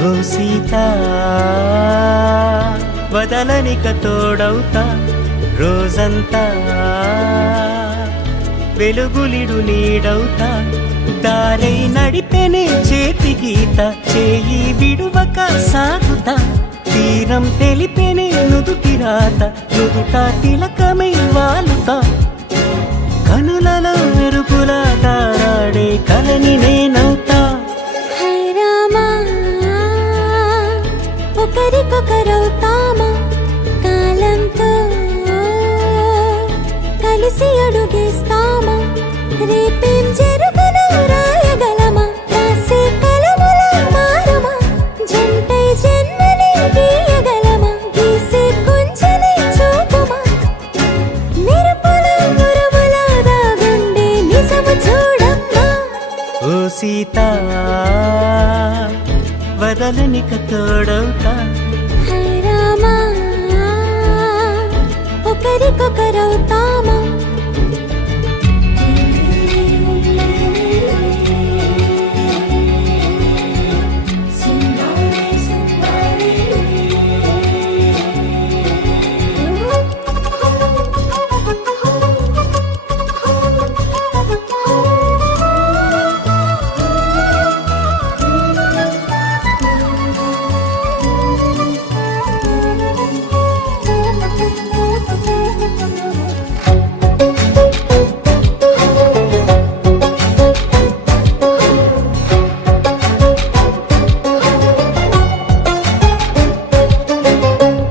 ఓ సీత వదలనిక తోడవుతా రోజంతా వెలుగులిడు నీడవుతా దారై నడిపెనే చేతి గీత చేయి విడువక సాగుతా తీరం తెలిపెనే నుదుటి రాత నుదుట తిలకమై వాలుతా కనులలో మెరుపులా తారాడే కలని నేనవుతా ఒకరికొకరవుతామా కాలంతో కలిసి అడుగేస్తామా రేపేం జరుగును రాయగలమా రాసే కలముల మారమా జంటై జన్మని గీయగలమా గీసే కొంచెని చూపుమా మెరుపుల మురుముల దాగుండే నిజము చూడమ్మా ఓ సీత వదలనిక తోడవుతా రామా ఒకరికొకరవుతామా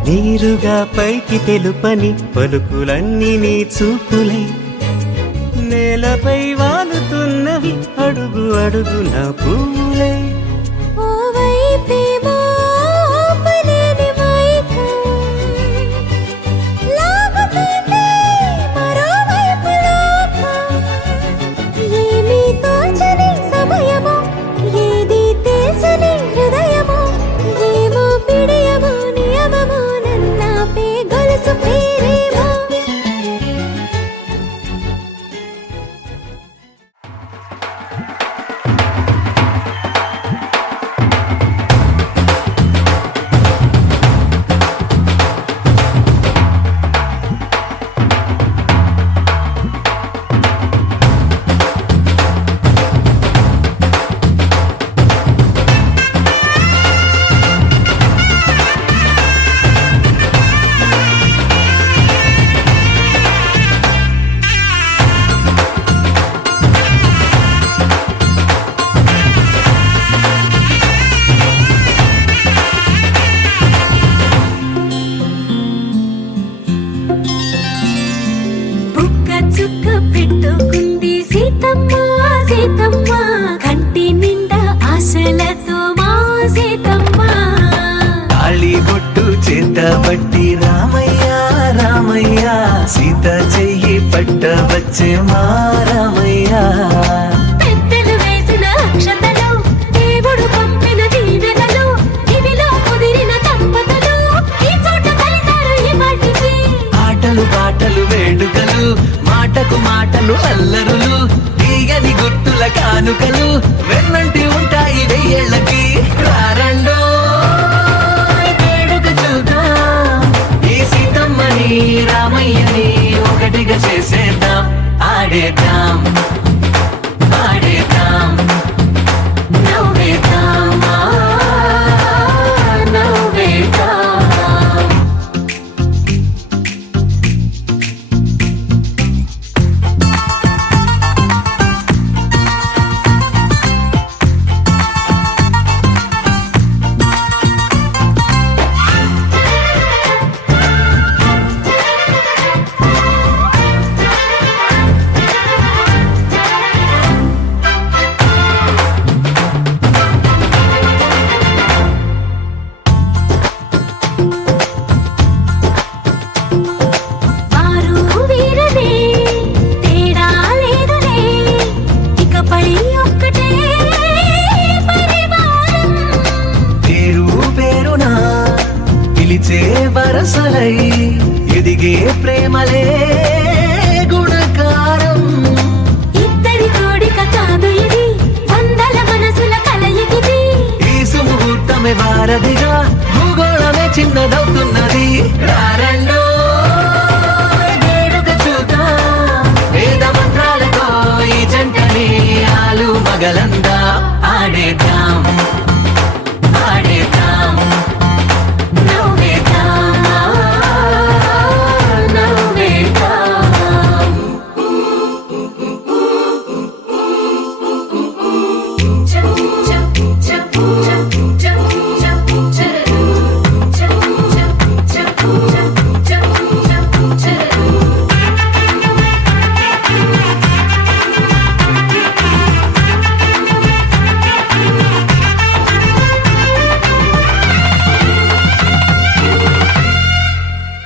నీరుగా పైకి తెలుపని పలుకులన్నీ నీ చూపులై నేలపై వాలుతున్నవి అడుగు అడుగు నా పువ్వులై ఓవైపేమో ఆపలేని మైకం లాగుతుంది మరోవైపు లోకం ఏమీ తోచని సమయమో ఏది తెలుసని హృదయమో ఏమో పిడియమో నియమమో నన్నాపే గొలుసు పేరేమో చుక్క పెట్టుకుంది సీతమ్మ సీతమ్మ కంటి నిండా ఆశలతో మా సీతమ్మ తాళి బొట్టు చేతబట్టి రామయ్య రామయ్య సీత చెయ్యి పట్ట వచ్చే మా రామయ్య పెద్దలు వేసిన అక్షతలు దేవుడు పంపిన దీవెనలు ఇవిలో కుదిరిన దంపతులు ఈ చోట కలిసారు ఈ వాటికి ఆటలు పాటలు వేడుకలు మాటకు మాటలు అల్లరులు తీయని గుర్తుల కానుకలు వెన్నంటి ఉంటాయి వెయ్యేళ్ళకి రారండో వేడుక చూద్దాం ఈ సీతమ్మని రామయ్యని ఒకటిగా చేసేద్దాం ఆడేద్దాం పాడేద్దాం నవ్వేద్దాం నవ్వేద్దాం పగలందా ఆడేద్దాం ఆడేద్దాం నవ్వేద్దాం నవ్వేద్దాం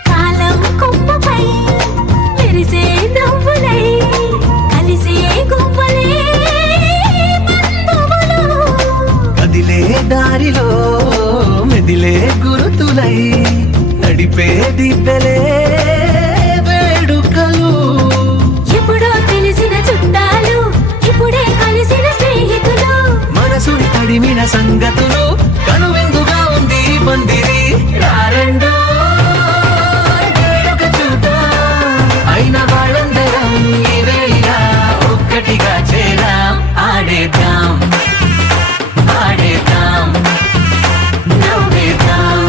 కాలం కొమ్మపై మెరిసే నవ్వులై కలిసే గువ్వలే బంధువులు కదిలే దారిలో మెదిలే గురుతులై నడిపే దిబ్బెలే వేడుకలు ఎప్పుడో తెలిసిన చుట్టాలు ఇప్పుడే కలిసిన స్నేహితులు మనసుని తడిమిన సంగతులు కనువిందుగా ఉంది ఈ పందిరి రారండో వేడుక చూద్దాం అయిన వాళ్ళందరం ఈ వేళ ఒక్కటిగా చేరాం ఆడేద్దాం ఆడేద్దాం నవ్వేద్దాం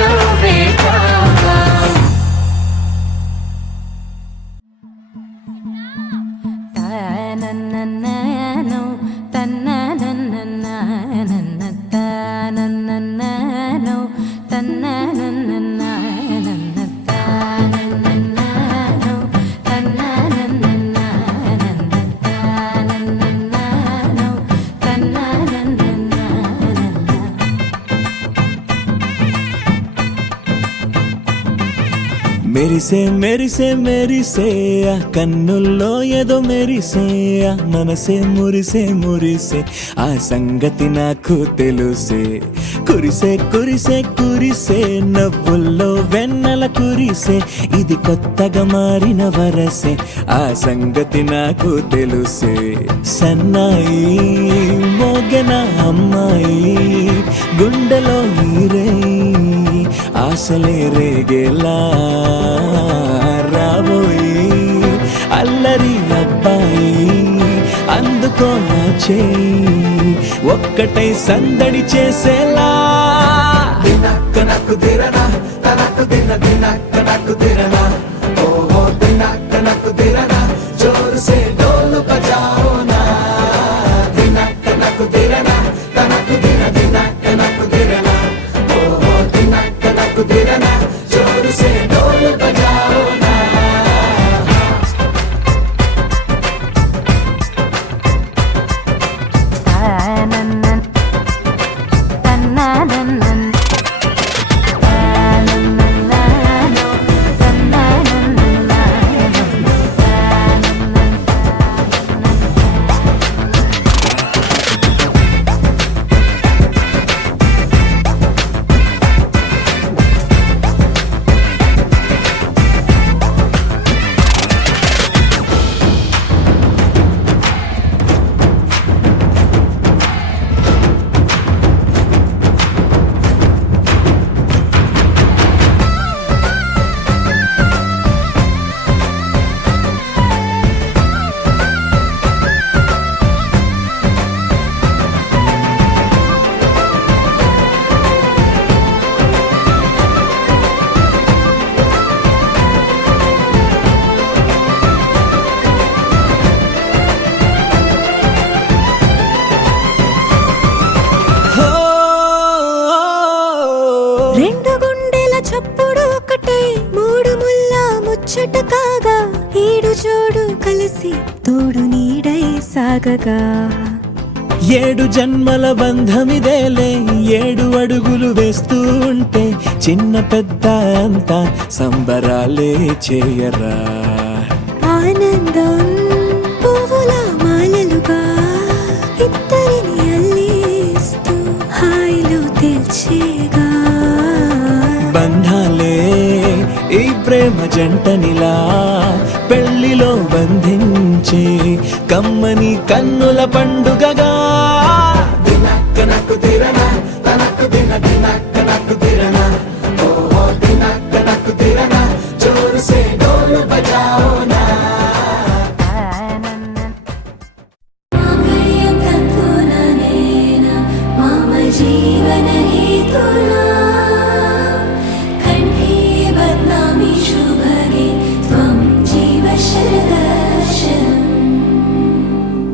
నవ్వేద్దాం తనననననో తనననననన తనననననో తనననననన తనననననో తనననననన తనననననో తనననననన మెరిసే మెరిసే మెరిసే ఆ కన్నుల్లో ఏదో మెరిసే ఆ మనసే మురిసే మురిసే ఆ సంగతి నాకు తెలుసే కురిసే కురిసే కురిసే నవ్వుల్లో వెన్నెల కురిసే ఇది కొత్తగా మారిన వరసే ఆ సంగతి నాకు తెలుసే సన్నాయి మోగెన అమ్మాయి గుండెలో నీరే ఆశలే రేగేలా రాబోయి అల్లరి అబ్బాయి అందుకో నా చేయి ఒక్కటై సందడి చేసేలా దినక్క నాకు దిరనా తనకు దిన దినక్క నాకు దిరనా ఓహో దినక్క నాకు దిరనా జోరు సే డోలు బజాओ నా దినక్క నాకు దిరనా తనకు దిన దినక్క నాకు దిరనా ఓహో దినక్క నాకు దిరనా జోరు సే డోలు బజాओ నా రెండు గుండెల చప్పుడు ఒకటై మూడు ముల్ల ముచ్చట కాగా ఈడు జోడు కలిసి తోడు నీడై సాగగా ఏడు జన్మల బంధమిదేలే ఏడు అడుగులు వేస్తూ ఉంటే చిన్న పెద్ద అంతా సంబరాలే చేయరా ఆనందం పువ్వుల మాలలుగా ఇద్దరిని అల్లేస్తూ హాయిలో తెల్చేగా బంధాలే ఈ ప్రేమ జంటనిలా పెళ్లిలో బంధించే కమ్మని కన్నుల పండుగగా దినక్క నాకు దిరనా తనకు దిన దినక్క నాకు దిరనా ఓహో దినక్క నాకు దిరనా జోరు సే డోలు బజాओ నా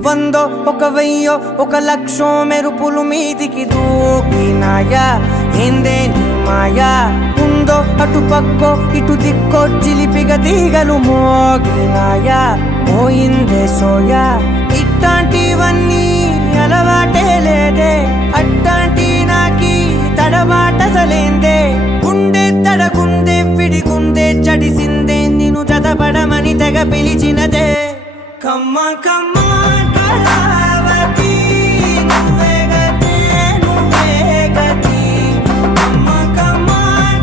వందో ఒక వెయ్యో ఒక లక్షో మెరుపులు మీదికి దూకినాయా ఏందే నీ మాయా ఉందో అటు పక్కో ఇటు దిక్కో చిలిపిగ తీగలు మోగినాయా పోయిందే సోయా ఇట్లాంటివన్నీ అలవాటే లేదే అట్లాంటి నాకి తడబాటసలేందే గుండె తడగుందే విడిగుందే చడిసిందే నిన్ను చదపడమని తెగ పిలిచినదే కమ్మ కమ్మ కళావతి నువ్వే గతి నువ్వే గతి కమ్మ కమ్మ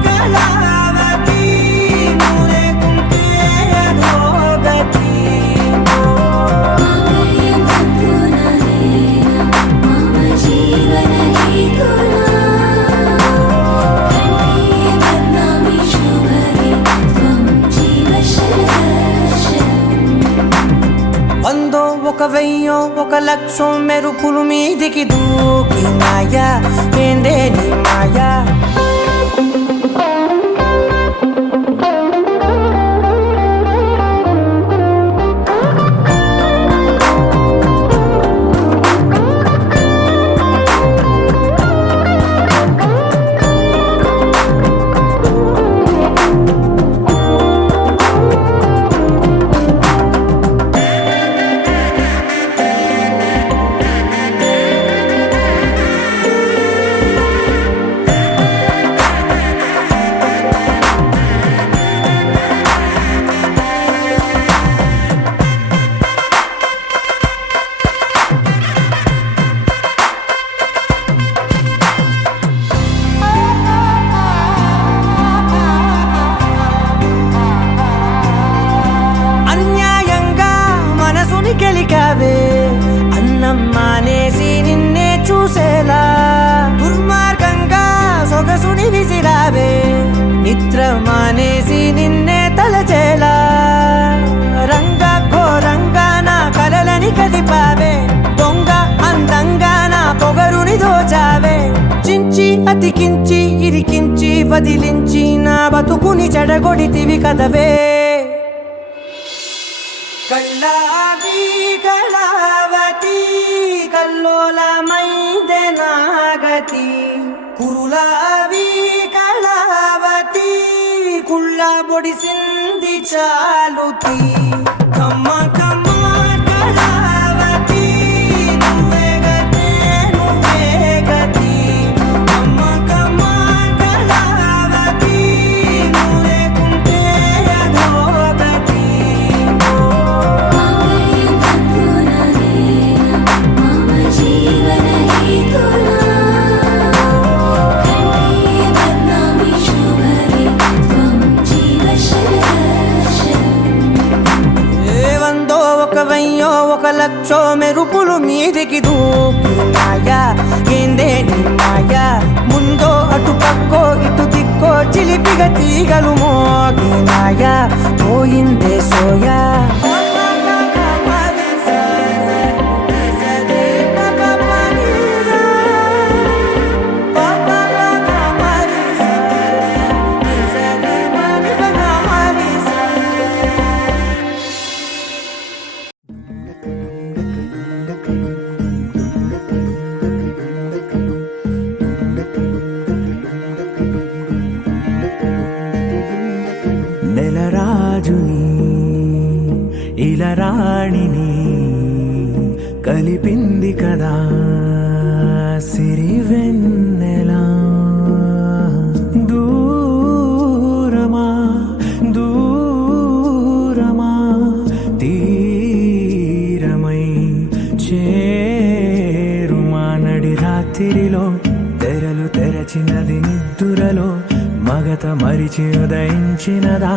కళావతి నువ్వు లేకుంటే అధోగతి వందో ఒక వెయ్యో ఒక లక్షో మెరుపులు మీదికి దూకినాయా ఏందే నీ మాయా అన్యాయంగా మనసుని గెలికావే అన్నం మానేసి నిన్నే చూసేలా దుర్మార్గంగా సొగసుని విసిరావే నిద్ర మానేసి నిన్నే తలచేలా రంగా ఘోరంగా నా కలలని కదిపావే దొంగ అందంగా నా పొగరుని దోచావే చించి అతికించి ఇరికించి వదిలించి నా బతుకుని చెడగొడితివి కదవే కళ్ళావి కళావతి కల్లోలమైందే నాగతి కురులావి కళావతి కుళ్ళ బొడిసింది చాలుతి కమ్మ కమ్మ కళావతి నువ్వే గతే నువ్వే గతి కమ్మ కమ్మ కళావతి నువ్వు లేకుంటే అధోగతి వందో ఒక వెయ్యో ఒక లక్షో మెరుపులు మీదికి దూకినాయా ఏందే నీ మాయా ముందో అటు పక్కో ఇటు దిక్కో చిలిపిగ తీగలు మోగినాయా పోయిందే సోయా నెలరాజుని ఇలా రాణిని కలిపింది కదా సిరివెన్నెలా దూరమా దూరమా తీరమై చేరుమా నడి రాత్రిలో తెరలు తెరచినది నిద్దురలో మగత మరిచి ఉదయించినదా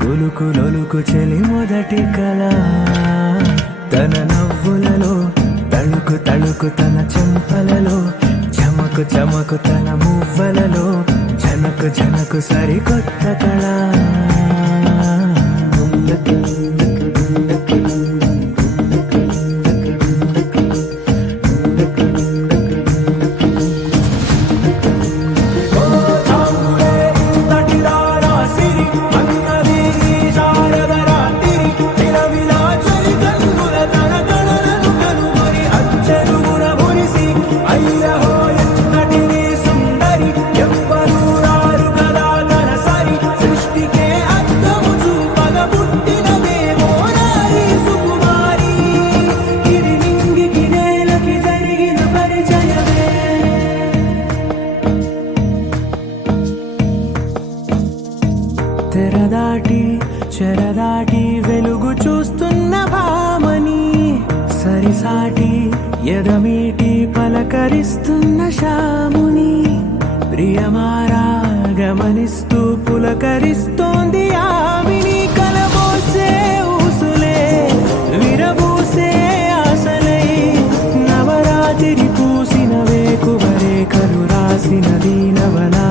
కులుకులొలుకు చెలి మొదటి కళ తన నవ్వులలో తళుకు తళుకు తన చెంపలలో చమకు చమకు తన మువ్వలలో జనకు జనకు సరికొత్త కళ వెలుగు చూస్తున్న భామని, సరిసాటి ఎదమీటి పలకరిస్తున్న శాముని, ప్రియమారా గమనిస్తూ పులకరిస్తోంది ఆవిని. కలబోసే ఊసులే విరబూసే ఆశలై, నవరాత్రి పూసిన వేకువరే కలు రాసిన దీనవనా,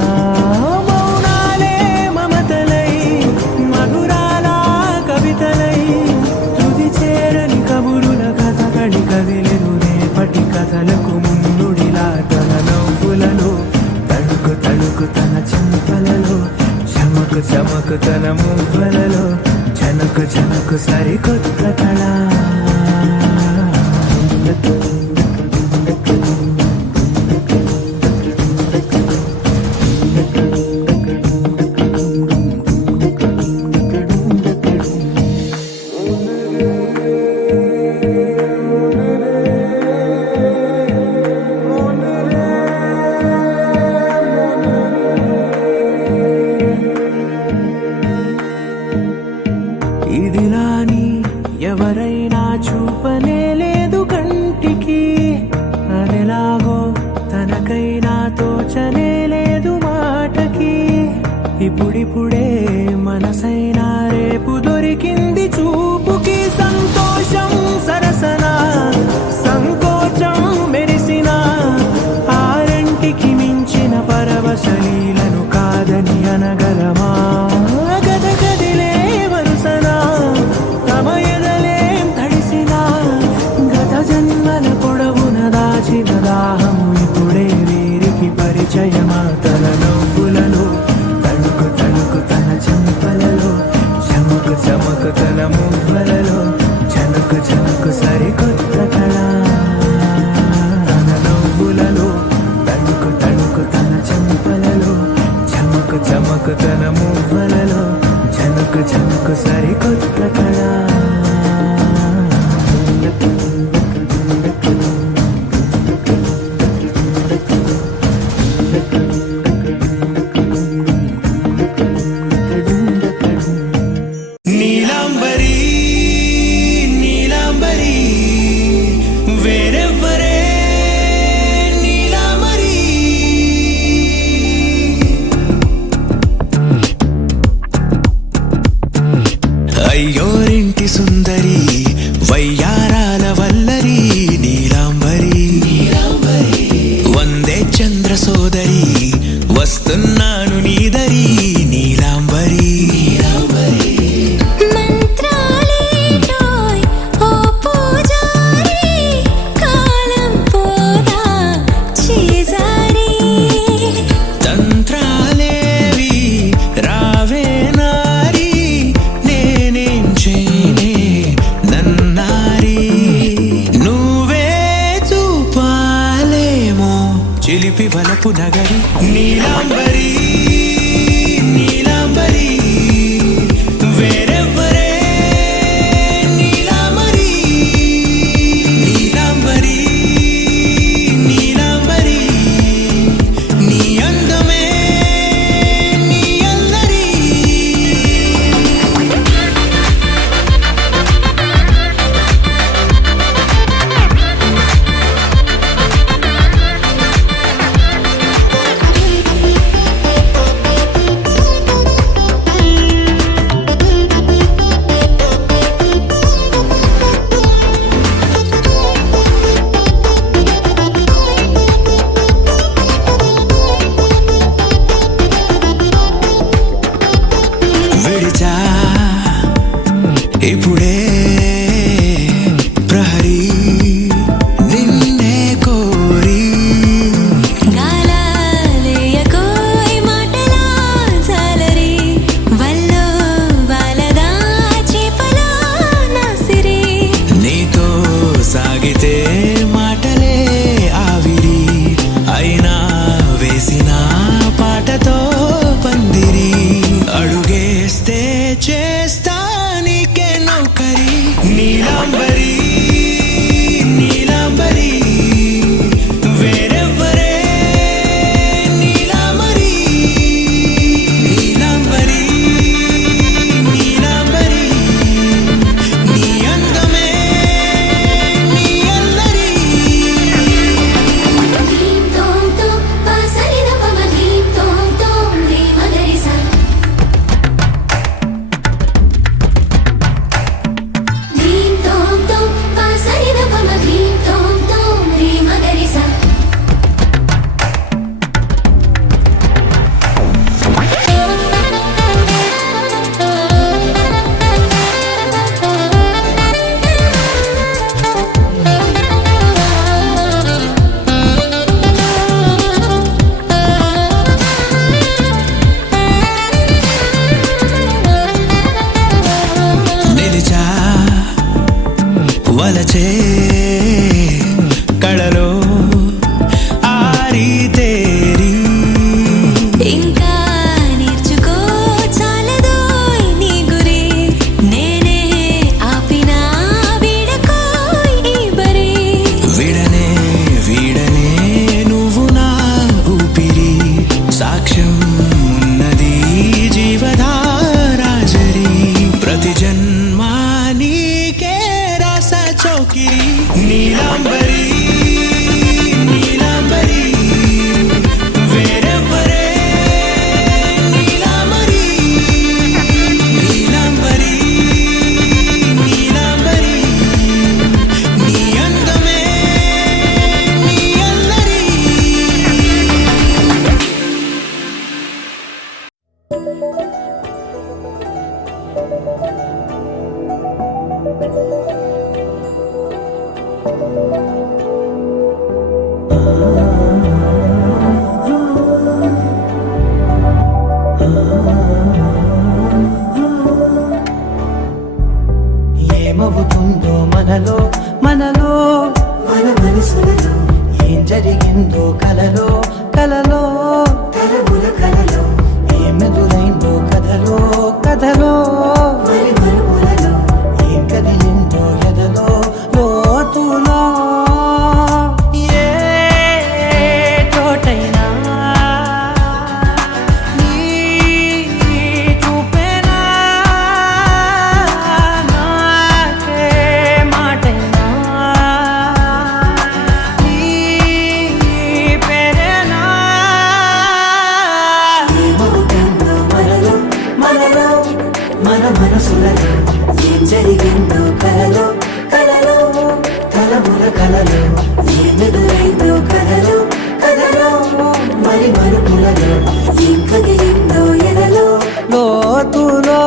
మౌనాలే మమతలై మధురాల కవితలై, తుది చేరని కబురుల కథ కడి కదిలెను రేపటి కథలకు ముందుడిలా. తన నవ్వులలో తడుకు తడుకు తన చెంపలలో, చమకు చమకు తన మువ్వలలో, జనకు జనకు సరికొత్త కళ. ఇదిలాని ఎవరైనా చూపనే లేదు కంటికి, అదెలాగో తనకైనా తోచనే లేదు మాటకి. ఇప్పుడిప్పుడే మనసైనా రేపు దొరికింది చూపుకి, సంతోషం సరసన సంకోచం మెరిసిన, ఆరంటికి మించిన పరవశలీలను కాదని అనగలమా. గద గదిలే వరుసన తమ ఎదలేం తడిసిన, గత జన్మల పొడవున దాచిన దాహము ఇప్పుడే వీరికి పరిచయమా. తన నవ్వులలో తణుకు తణుకు తన చెంపలలో, చమకు చమకు తన మువ్వలలో, జనకు జనకు సరికొత్త కళ. తన నవ్వులలో తణుకు తణుకు తన చెంపలలో, చమకు చమకు తన మువ్వలలో, జనకు జనకు సరికొత్త కళ. నీలాంబరి నీలాంబరి వేరెవ్వరే నీలాంబరి. అయ్యోరింటి సుందరి వయ్యారాల వల్లరి నీలాంబరి, వందే చంద్ర సోదరి వస్తున్నాను నీదరి నీలాంబరి. మంత్రాలేటోయ్ ఓ పూజారి, కాలం పోదా చేజారి. తంత్రాలేవి రావే నారి, నేనేం చేయనే నన్నారి. నువ్వే చూపాలేమో చిలిపి వలపు నగరి. నీలాంబరి నీలాంబరి వేరెవ్వరే నీలాంబరి. నీలాంబరి నీలాంబరి నీ అందమే నీ అల్లరి. విడిచా ఇప్పుడే ప్రహరీ నిన్నే కోరి, గాలాలేయకోయ్ మాటలా జాలరి, వల్లో వాలదా చేపలా నాసిరి. నీతో సాగితే మాటలే ఆవిరి, అయినా వేసిన పాటతో పందిరి. అడుగేస్తే చేస్తా నీకే నౌకరి. నీలాంబరి నీలాంబరి వేరెవ్వరే నీలాంబరి. నీలాంబరి నీలాంబరి వలచే కళలో ఆరితేరి ఇంకా నేర్చుకో చాలదోయ్ నీ గురి నేనే ఆపినా వీడకోయ్ ఈ బరి విడనే వీడనే నువ్వు నా ఊపిరి సాక్ష్యం ఉన్నది జీవధారాజరి ప్రతి జన్మా నీకే రాస చౌకిరి నీలాంబరి నీలాంబరి వేరెవ్వరే నీలాంబరి నీలాంబరి నీలాంబరి నీ అందమే నీ అల్లరి ఏమవుతుందో మనలో మనలో మన మనసులలో ఏం జరిగిందో కలలో కలలో కలముల కలలో ఏమెదురైందో కథలో కథలో మరి మరుపులలో ఏం కదిలిందో ఎదలో లోతులో ఏ చోటైనా నీ చూపేనా నాకే మాటైనా నీ పేరేనా ఏమవుతుందో మనలో మనలో మన మనసులలో ఏం జరిగిందో కలలో కలలో కలముల కలలో ఏమెదురైందో కథలో కథలో మరి మరుపులలో ఏం కదిలిందో ఎదలో లోతులో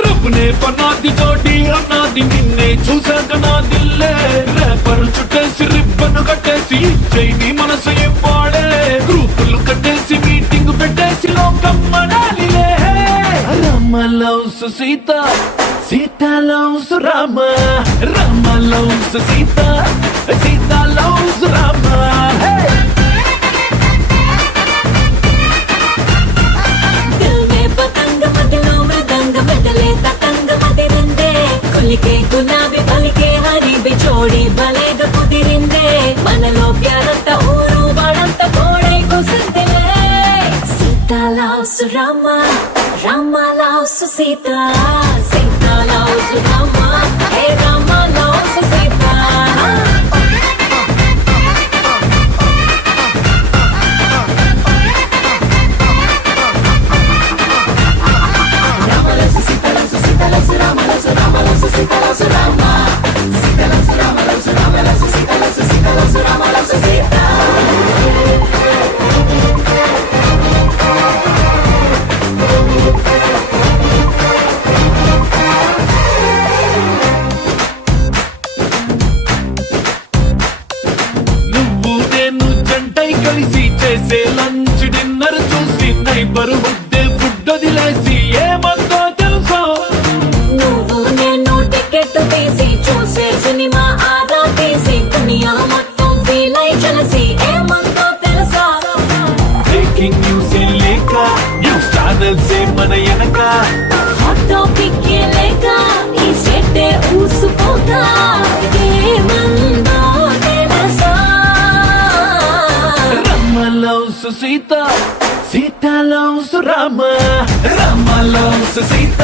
రబ్బునే పన్నాది తోటి అన్నాది నిన్నే చూసాక నా దిల్లే రేపరు చుట్టేసి రిబ్బను కట్టేసి చైని మనసు ఇవ్వాడే గ్రూపులు కట్టేసి మీటింగ్ పెట్టేసి లోకం మనాలిలే Rama loves Sita Sita loves Rama Rama loves Sita Sita loves Rama दिल में पतंग मगलों में दंग बदले ततंग मते रिंदे कुलिके गुलाबी पलिके हरी बिछोड़ी बलेग कुदिरिंदे मनलो प्यारंत ऊरू वाडंत कोडै कुसंदिले Sita loves Ram Ram loves Sita Sita loves Ram hey Ram loves Sita నువ్వు నేను జంటై కలిసి చేసే లంచ్ డిన్నర్ చూసి నైబర్ వద్దే ఫుడ్ వదిలేసి ఏమందో తెలుసా నువ్వు నేను టికెట్ తీసి చూసే సినిమా ఆదా తీసి దునియా మొత్తం ఫీల్ అయి చలసి ఏమందో తెలుసా బ్రేకింగ్ న్యూస్ లేక న్యూస్ ఛానల్స్ మన వెనక హాట్ టాపిక్ లేక ఈ స్టేట్ ఊసిపోతా సీత సీత లవ్స్ రామ రామ లవ్స్ సీత